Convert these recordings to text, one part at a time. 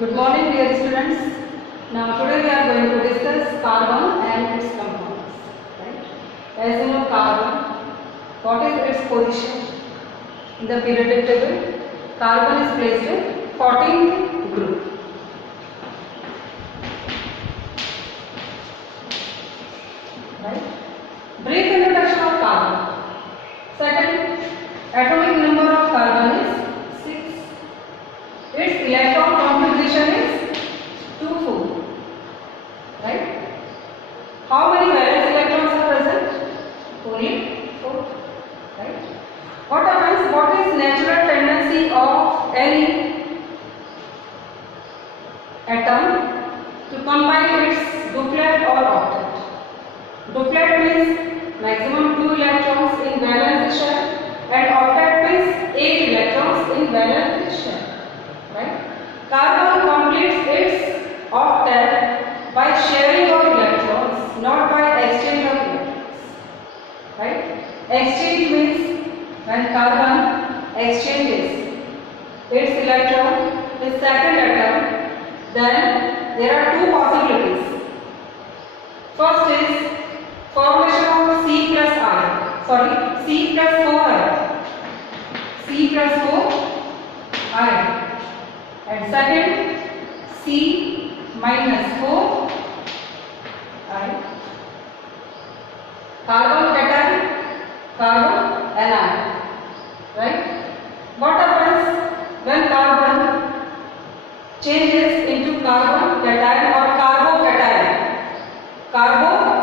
Good morning, dear students. Now today we are going to discuss carbon and its compounds. Right? As you know, carbon, what is its position in the periodic table? Carbon is placed in 14th group. Right? Brief introduction of carbon. Second, atomic number of carbon is 6. Its electron configuration is 2,4. Right? How many valence electrons are present? Only 4. Right? What happens? What is natural tendency of any atom to combine its duplet or octet? Duplet means maximum 2 electrons in valence shell and octet means 8 electrons in valence shell. Right? Carbon completes its octet by sharing of electrons, not by exchange of electrons. Right? Exchange means when carbon exchanges its electron with second atom, then there are two possibilities. First is formation of C plus 4 ion. C plus 4 ion. And second, C minus 4 ion. Carbon cation, carbon anion. Right? What happens when carbon changes into carbon cation or carbocation? Carbocation.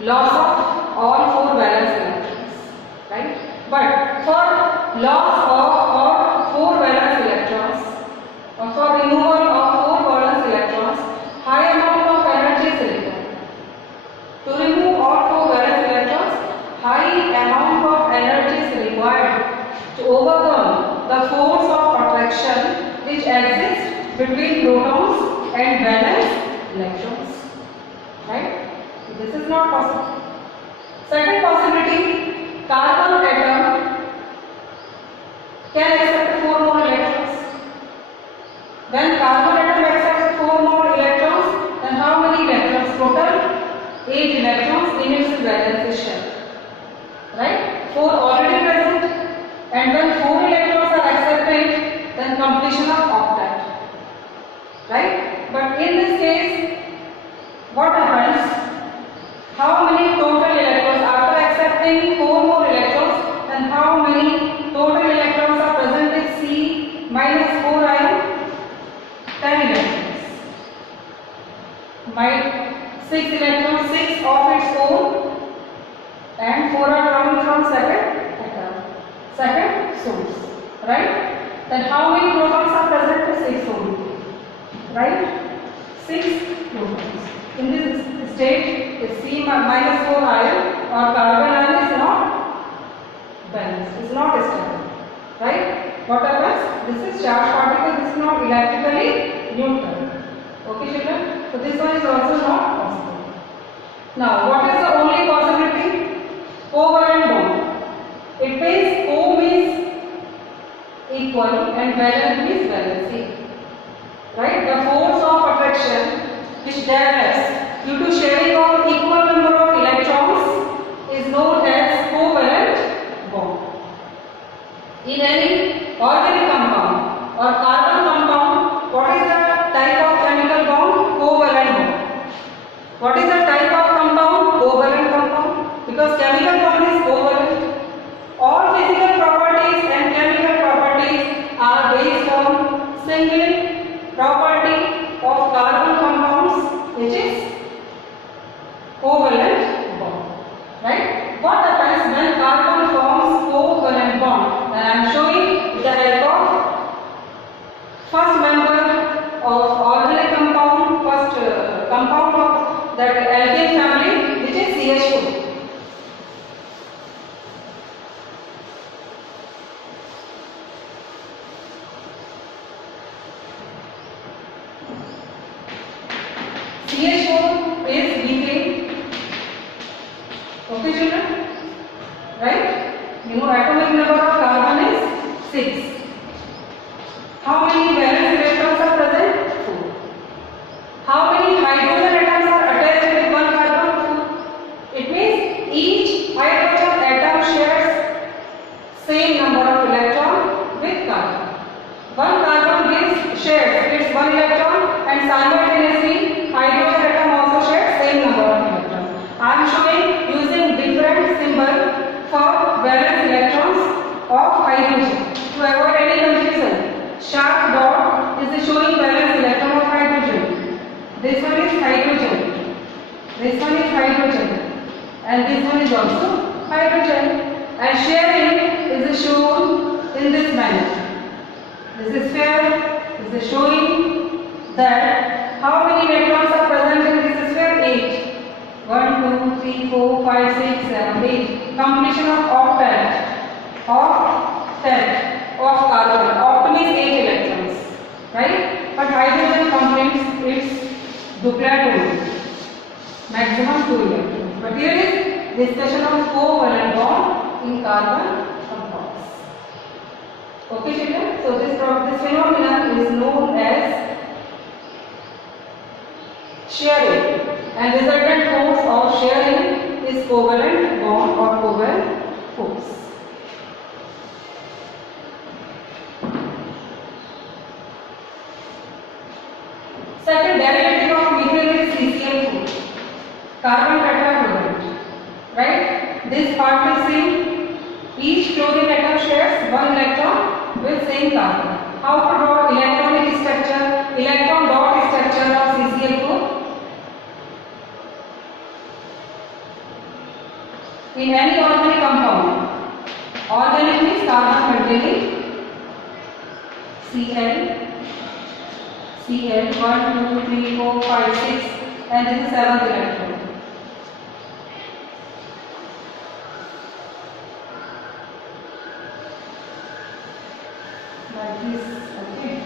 Loss of all 4 valence electrons. Right? But for loss of all 4 valence electrons or for removal of 4 valence electrons, high amount of energy is required. To remove all 4 valence electrons, high amount of energy is required to overcome the force of attraction which exists between protons and valence electrons. Right? So this is not possible. Second possibility, carbon atom can accept 4 more electrons. When carbon atom accepts 4 more electrons, then how many electrons? Total 8 electrons in its valence shell. Right? 4 already present, and when 4 electrons are accepted, then completion of octet. Right? But in this case, what happens? How many total electrons after accepting 4 more electrons, then how many total electrons are present in C minus 4 ion? 10 electrons. By 6 electrons, 6 of its own, and 4 are coming from second source. Right? Then how many protons are present? 6 only. Right? 6 protons. In this state, the C minus 4 ion or carbon ion is not balanced, is not stable. Right? What happens? This is charged particle, this is not electrically neutral. Okay, children? So this one is also not possible. Now, what is the only possibility? Covalent bond. It means Co means equal and valent means valency. Right? The force of attraction which develops due to sharing of equal number of electrons is known as covalent bond. In any organic compound or carbon compound, what is the type of chemical bond? Covalent bond. What is the type of compound? Covalent compound. Because chemical bond is covalent. All physical properties and chemical properties are based on single property of carbon compounds, which is covalent bond. Right? What happens when carbon forms covalent bond? And I am showing with the help of first member of organic compound, first compound of that alkane family, which is CH4. CH4 is methane. Okay, children? Right? You atomic number of carbon is 6. How many valence electrons are present? 4. How many hydrogen atoms are attached with one carbon? 4. It means each hydrogen atom shares same number of electrons with carbon. One carbon shares its one electron and simultaneously hydrogen atom also shares same number of electrons. I am showing using different symbol for valence electrons of hydrogen to avoid any confusion. Sharp dot is showing valence electron of hydrogen. This one is hydrogen. This one is hydrogen. And this one is also hydrogen. And sharing is shown in this manner. This is sphere. This is showing that how many electrons are present in this sphere? 8. 1, 2, 3, 4, 5, 6, 7, 8. Completion of octet. Octet of carbon. Oct means 8 electrons. Right? But hydrogen completes its duplet only. Maximum 2 electrons. But here is discussion of covalent bond in carbon compounds. Okay, children? So this phenomenon is known as shearing, and resultant force of shearing is covalent bond or covalent force. Second derivative of methane is CCl4, carbon tetrachloride. Right? This part is same. Each chlorine atom shares one electron with same carbon. How to draw electronic structure, electron dot structure of CCl4? In any organic compound, organic means carbon containing Cl, 1, 2, 3, 4, 5, 6, and this is 7th electron. Like this, okay.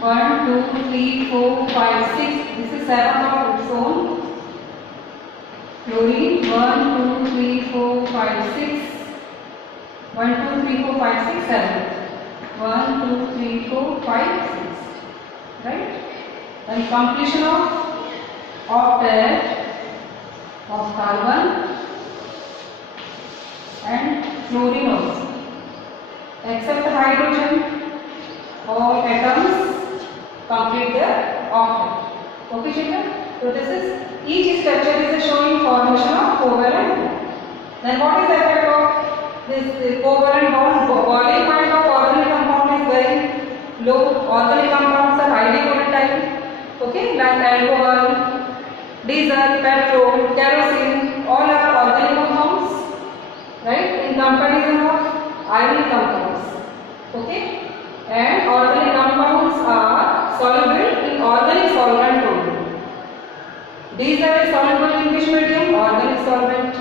1, 2, 3, 4, 5, 6. This is 7 of its own. Chlorine 1, 2, 3, 4, 5, 6. 1, 2, 3, 4, 5, 6, 7. 1, 2, 3, 4, 5, 6. Right? Then completion of octet of carbon and fluorine also. Except hydrogen, all atoms complete their octet. Okay, children? So this is each structure is showing formation of covalent bond. Then what is the effect of this covalent bond? Boiling point of organic compound is very low. Organic compounds are highly volatile. Okay, like alcohol, diesel, petrol, kerosene, all are organic compounds. Right? In comparison of ionic compounds. Okay, and organic compounds are soluble in organic solvent only. Diesel is soluble in which medium? Organic solvent.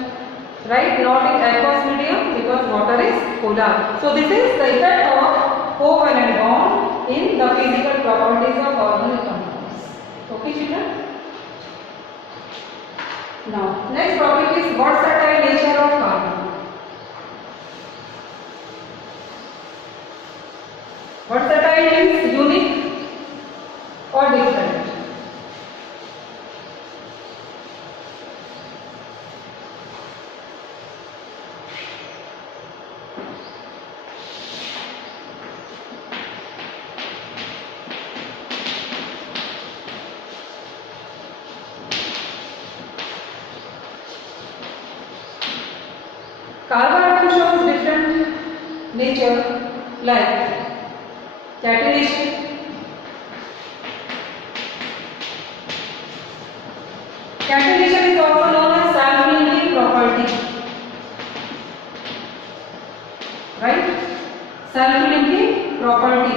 Right? Not in aqueous medium because water is polar. So this is the effect of covalent bond in the physical properties of organic compounds. Okay, children? Now, next topic is versatile nature of carbon. Versatile means unique or different. Carbon atom shows different nature like catenation, catenation is also known as self-linking property. Right? Self-linking property.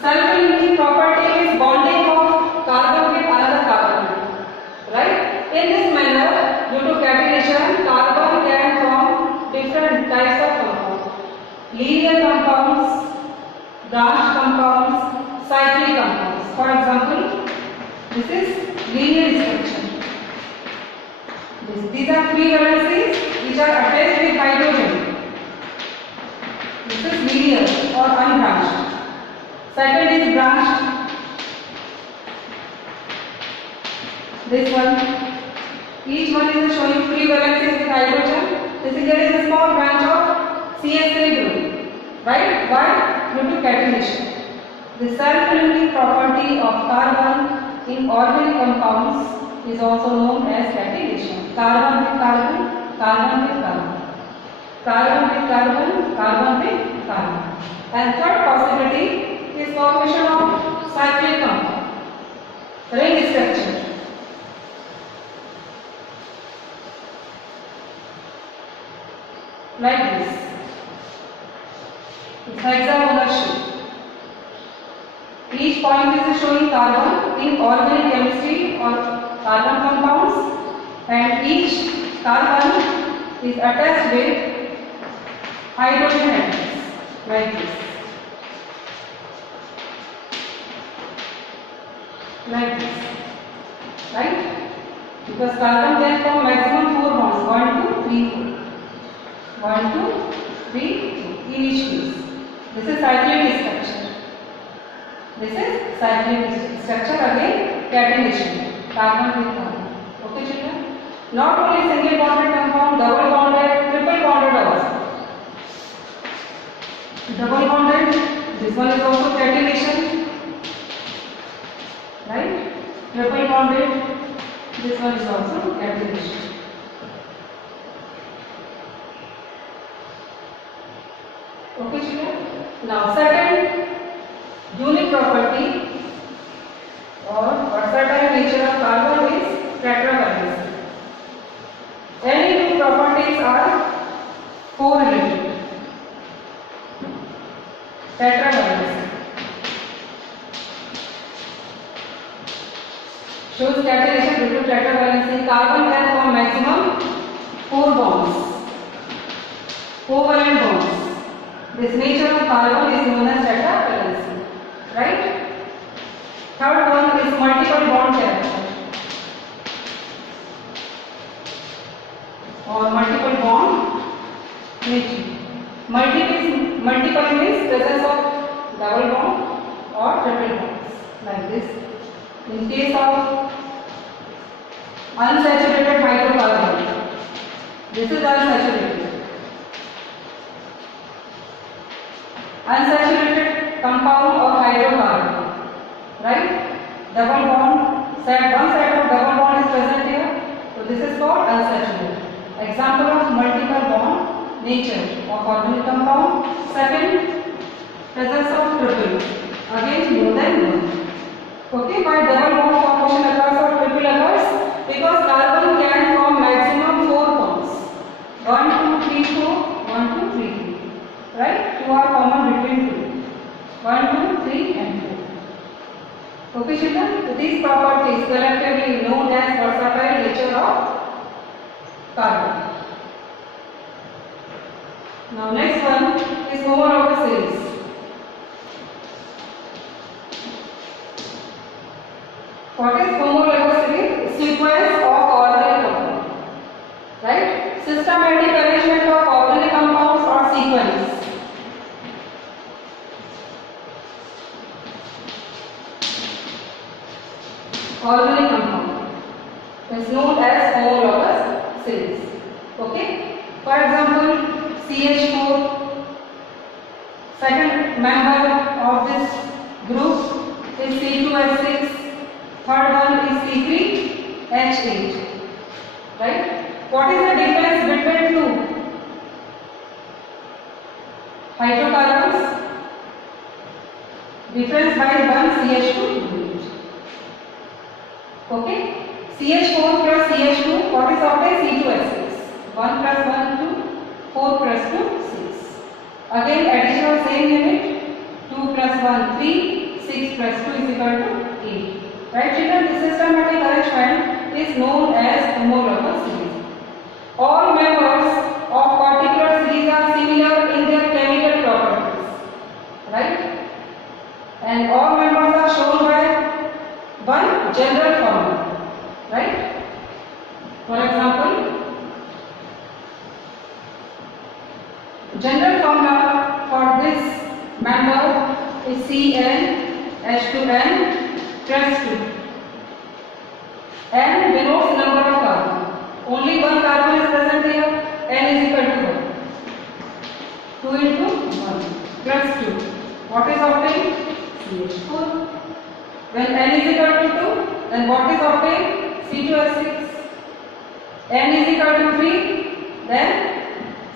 Self-linking property is bonding of carbon with another carbon. Right? In this manner, due to catenation, carbon can form different types of compounds. Linear compounds, branch compounds, cyclic compounds. For example, this is linear structure. These are free valencies which are attached with linear or unbranched. Second is branched. This one. Each one is showing free valences with hydrogen. This is there is a small branch of CH3 group. Right? Why? Due to catenation. The self-limiting property of carbon in organic compounds is also known as catenation. Carbon with carbon, carbon with carbon. Carbon with carbon, carbon with carbon. And third possibility is formation of cyclic compound. Ring structure. Like this. It's hexagonal shape. Each point is showing carbon in organic chemistry or carbon compounds, and each carbon is attached with hydrogen atoms like this. Like this. Right? Because carbon can form maximum 4 bonds. 1, 2, 3, 4. 1, 2, 3, 4 in each case. This is cyclic structure. This is cyclic structure, again catenation, carbon with carbon. Okay children? Not only single bonded compound, double bonded, triple bonded also. Double bonded, this one is also catenation. Right? Triple bonded, this one is also catenation. Okay children? Now second unique property or versatile nature of carbon is tetravalency. Any two properties are correlated. Tetravalency shows catenation due to tetravalency. Carbon can form maximum 4 bonds, covalent bonds. This nature of carbon is known as tetravalency. Right? Third one is multiple bond character or multiple bond nature. Multiple means presence of double bond or triple bonds like this. In case of unsaturated hydrocarbon, this is unsaturated. Unsaturated compound or hydrocarbon, right? Double bond, one set of double bond is present here, so this is called unsaturated. Example of multiple bond nature of organic compound. Second, presence of triple, again more than one. Okay, why double bond formation occurs or triple occurs? Because carbon can form maximum 4 bonds. 1, 2, 3, 4, 1, 2, 3, 4. Right? 2 are common between 2. 1, 2, 3 and 4. Okay children, so these properties collectively known as versatile nature of carbon. Now next one is homologous series. What is homologous series? Sequence of organic compounds. Right? Systematic arrangement of organic compounds or sequence. Organic compound is known as homologous series. Okay? For example, CH4, second member of this group is C2H6, third one is C3H8. Right? What is the difference between two hydrocarbons? Difference by one CH2 unit. Okay? CH4 plus CH2, what is obtained? C2H6. 1 plus 1, 2, 4 plus 2, 6. Again addition of same unit, 2 plus 1, 3, 6 plus 2 is equal to 8. Right children, this systematic arrangement is known as homologous series. All members of particular series are similar in their chemical properties. Right? And all members are shown by one general formula. Right? For example, general formula for this CnH2n plus 2. N denotes number of carbon. Only one carbon is present here. N is equal to 1. 2 into 1 plus 2. What is obtained? CH4. When N is equal to 2, then what is obtained? C2H6. N is equal to 3, then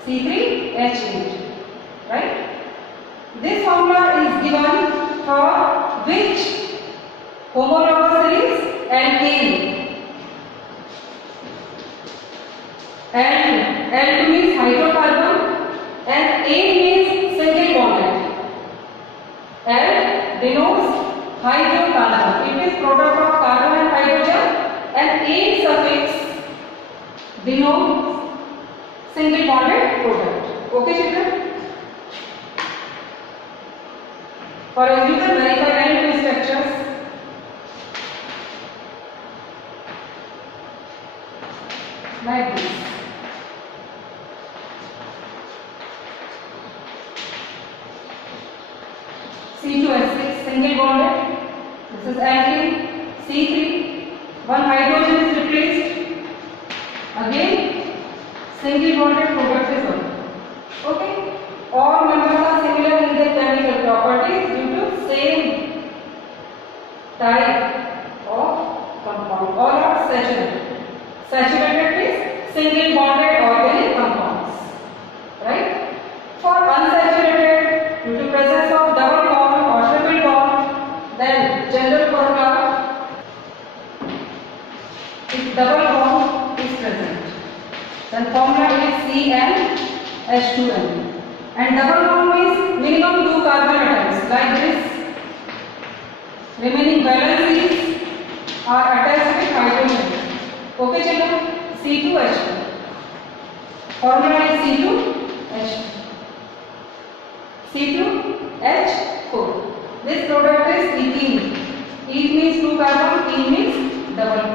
C3H8. Right? This formula is given for which homologous series? Alkane. And L2 means hydrocarbon and A means single bonded. L denotes hydrocarbon. It is product of carbon and hydrogen, and A suffix denotes single bonded product. Okay, children? For us, you can verify any two structures. Like this. C2H6 single bonded. This is alkene. C3. One hydrogen is replaced. Again, single bonded product is one. Okay. All members are similar in their chemical properties due to same type of compound. All are saturated. Saturated is single bonded organic compounds. Right? For unsaturated, due to presence of double bond or triple bond, then general formula, if double bond is present, then formula is CnH2n. And double bond means minimum 2 carbon atoms like this. Remaining valencies are attached with hydrogen. Okay, children? C2H2. Formula is C2H2. C2H4. This product is ethene. Eth means 2 carbon, ene means double.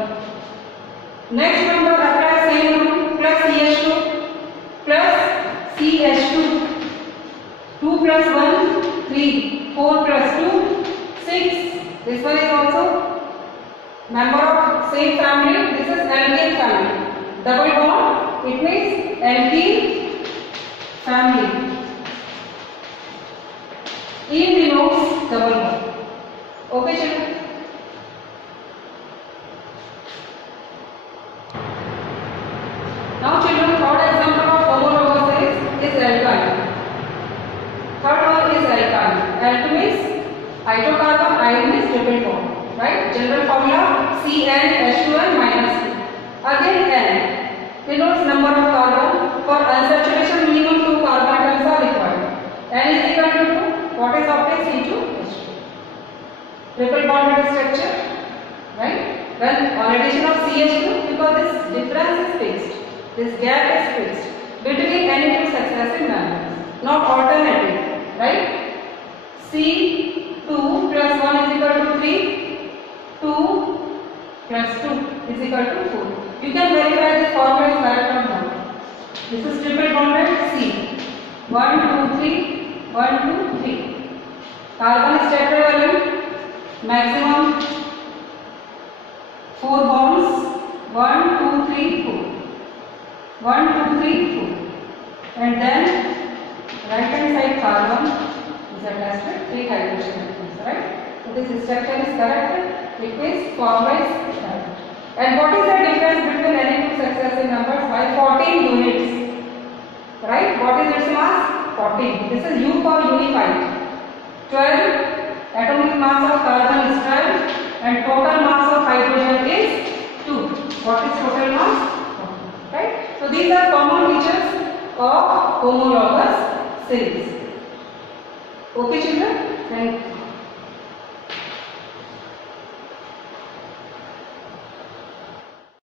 Next number apply same rule plus CH2 plus CH2. 2 plus 1, 3. 4 plus 2, 6. This one is also member of same family. This is alkane family. Double bond, it means alkene family. Ene denotes double bond. Okay, children? Now, children, third example of homologous is alkyne. Third one is alkyne. L2 means hydrocarbon, I means triple bond. Right? General formula CnH2n minus 2. Again N denotes number of carbon. For unsaturation, minimum 2 carbon atoms are required. N is equal to 2. What is obtained? C2H2. Triple bonded structure. Right? When on addition of CH2, because this difference is fixed, this gap is fixed between any two successive members, not alternative. Right? C2 plus 1 is equal to 3. 2 plus 2 is equal to 4. You can verify this formula is correct or not. This is triple bonded C. 1, 2, 3. 1, 2, 3. Carbon is tetravalent. Maximum 4 bonds. 1, 2, 3, 4. 1, 2, 3, 4. And then right hand side carbon is attached with 3 hydrogen atoms. Right? So this structure is correct. It means formula is correct. And what is the difference between any two successive numbers? By 14 units. Right? What is its mass? 14. This is U for unified. 12 atomic mass of carbon is 12 and total mass of hydrogen is 2. What is total mass? 14. Right? So these are common features of homologous series. Okay, children? Then